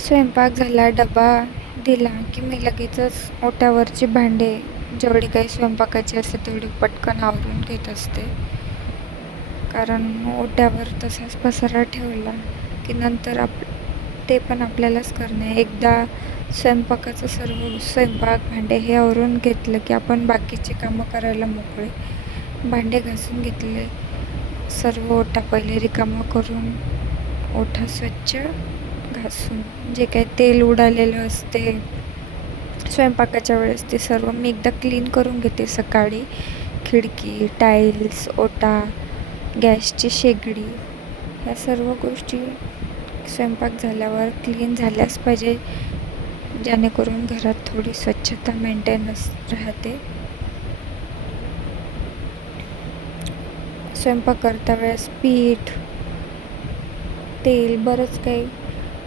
स्वयंपाक झाला, डबा दिला की मी लगेचच ओट्यावरची भांडे जेवढी काही स्वयंपाकाची असते तेवढी पटकन आवरून घेत असते. कारण ओट्यावर तसाच पसारा ठेवला की नंतर ते पण आपल्यालाच करणे. एकदा स्वयंपाकाचं सर्व स्वयंपाक भांडे हे आवरून घेतलं की आपण बाकीचे कामं करायला मोकळे. भांडे घासून घेतले, सर्व ओटा पहिले रिकामं करून ओठा स्वच्छ घासून जे काही तेल उडालेलं असते स्वयंपाकाच्या वेळेस ते सर्व मी एकदा क्लीन करून घेते सकाळी. खिडकी, टाईल्स, ओटा, गॅसची शेगडी ह्या सर्व गोष्टी स्वयंपाक झाल्यावर क्लीन झाल्याच पाहिजे, जेणेकरून घरात थोडी स्वच्छता मेंटेनन्स राहते. स्वयंपाक करता वेळेस पीठ, तेल बरंच काही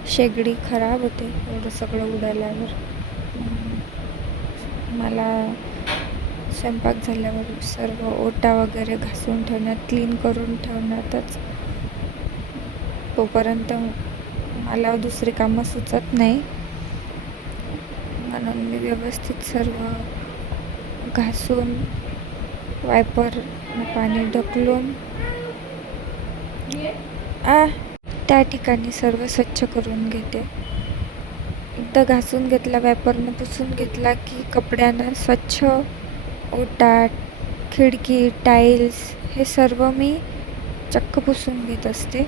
शेगडी खराब होते एवढं सगळं उडाल्यावर. मला स्वयंपाक झाल्यावर सर्व ओटा वगैरे घासून ठेवण्यात, क्लीन करून ठेवण्यातच तोपर्यंत मला दुसरी कामं सुचत नाही. म्हणून मी व्यवस्थित सर्व घासून वायपरनं पाणी ढकलून त्या ठिकाणी सर्व स्वच्छ करून घेते. एकदा घासून घेतला, वायपरनं पुसून घेतला की कपड्यानं स्वच्छ ओटा, खिडकी, टाईल्स हे सर्व मी चक्क पुसून घेत असते.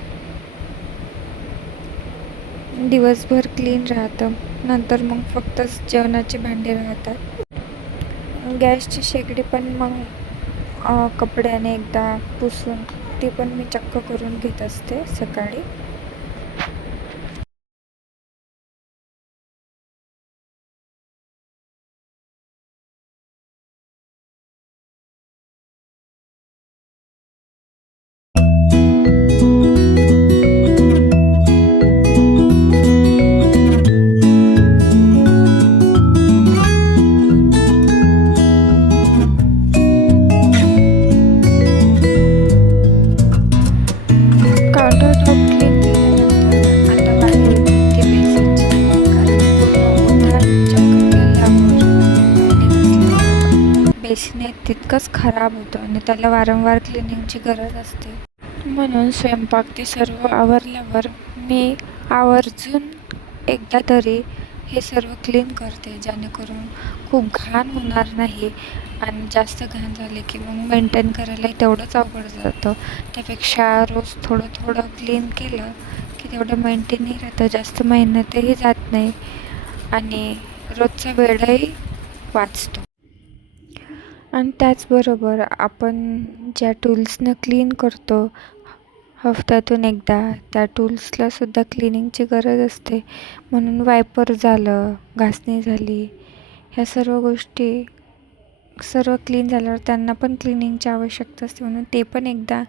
दिवसभर क्लीन राहतं. नंतर मग फक्त जेवणाचे भांडे राहतात. गॅसची शेगडी पण मग कपड्याने एकदा पुसून ती पण मी चक्क करून घेत असते सकाळी. बेसिन तितकंच खराब होतं आणि त्याला वारंवार क्लिनिंगची गरज असते. म्हणून स्वयंपाक ते सर्व आवरल्यावर मी आवर्जून एकदा तरी हे सर्व क्लीन करते, जेणेकरून खूप घाण होणार नाही. आणि जास्त घाण झाले की मग मेंटेन करायला तेवढंच अवघड जातं. त्यापेक्षा रोज थोडं थोडं क्लीन केलं की तेवढं मेंटेनही राहतं, जास्त मेहनतही जात नाही आणि रोजचा वेळही वाचतो. आणि त्याचबरोबर आपण ज्या टूल्सनं क्लीन करतो हफ्त्यातून एकदा, त्या टूल्सलासुद्धा क्लिनिंगची गरज असते. म्हणून वायपर झालं, घासणी झाली, ह्या सर्व गोष्टी सर्व क्लीन झाल्यावर त्यांना पण क्लिनिंगची आवश्यकता असते. म्हणून ते पण एकदा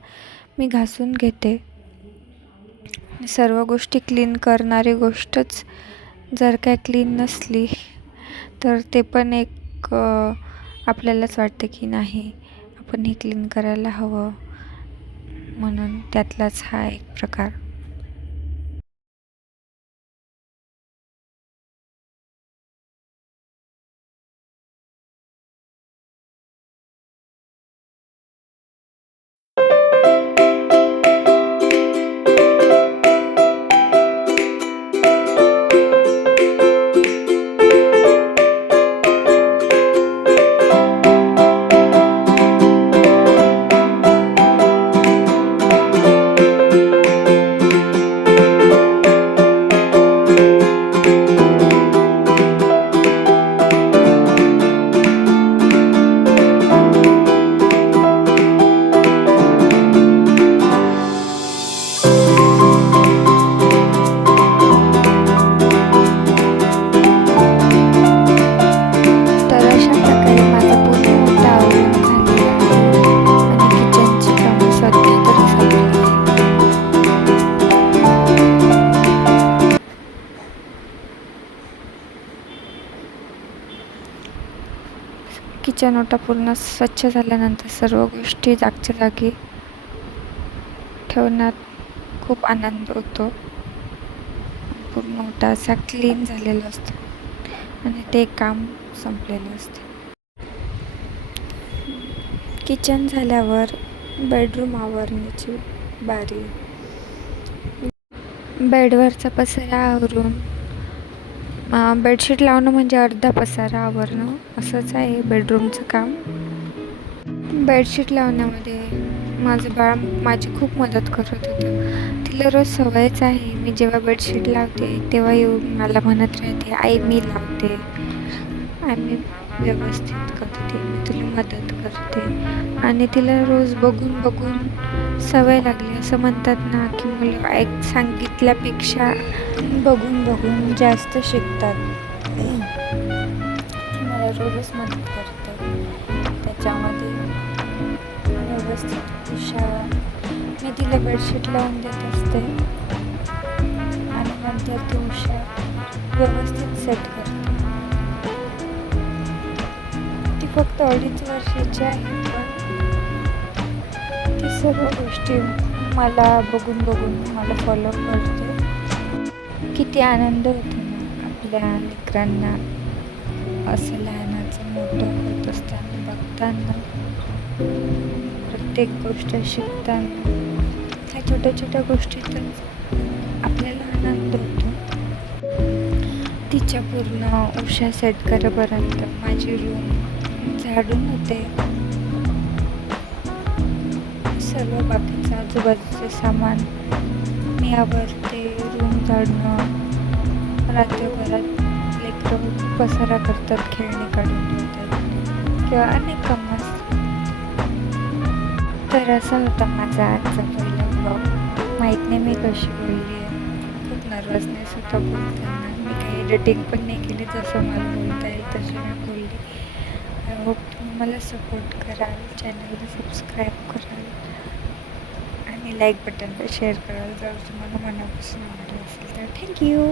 मी घासून घेते. सर्व गोष्टी क्लीन करणारी गोष्टच जर काय क्लीन नसली तर ते पण एक आपल्यालाच वाटतं की नाही, आपण हे क्लीन करायला हवं. म्हणून त्यातलाच हा एक प्रकार. किचन ओटा पूर्ण स्वच्छ झाल्यानंतर सर्व गोष्टी जागच्या जागी ठेवण्यात खूप आनंद होतो. पूर्ण ओटा असा क्लीन झालेला असतो आणि ते काम संपलेलं असते. किचन झाल्यावर बेडरूम आवरण्याची बारी. बेडवरचा पसारा आवरून बेडशीट लावणं म्हणजे अर्धा पसारा आवरणं असंच आहे बेडरूमचं काम. बेडशीट लावण्यामध्ये माझं बाळ माझी खूप मदत करत होतं. तिला रोज सवयच आहे, मी जेव्हा बेडशीट लावते तेव्हा येऊन मला म्हणत राहते, आई मी लावते, आई मी व्यवस्थित करते, मी तुला मदत करते. आणि तिला रोज बघून बघून सवय लागली. असं म्हणतात ना की मुलं सांगितल्यापेक्षा बघून बघून जास्त शिकतात. मला रोजच मदत करते त्याच्यामध्ये व्यवस्थित मी तिला बेडशीट लावून देत असते आणि नंतर ती व्यवस्थित सेट करते. ती फक्त 2.5 वर्षाची आहे, पण ती सर्व गोष्टी मला बघून मला फॉलो करते. किती आनंद होतो ना आपल्या लेकरांना असं लहानाचं मोठं होत असताना बघताना, प्रत्येक गोष्ट शिकताना. ह्या छोट्या गोष्टीतच आपल्याला आनंद होतो. तिच्या पूर्ण उषा सेट करेपर्यंत माझी रूम झाडून होते. सर्व बाकीचं आजूबाजूचे सामान मी आवरते. रूम झाडणं, रात्रभरात लेकरं पसारा करतात, खेळणी काढून ठेवतात किंवा अनेक कामं असतात. तर असा होता माझा आजचा पहिला ब्लॉग. माहीत नाही मी कशी बोलली आहे, खूप नर्वसनेस होता बोलताना. मी काही एडिटिंग पण नाही केली, जसं मला बोलता येईल तशी मी बोलली. आय होप तुम्ही मला सपोर्ट कराल, चॅनलला सबस्क्राईब कराल आणि लाईक बटनला शेअर कराल जर तुम्हाला मनापासून आवडलं असेल तर. थँक्यू.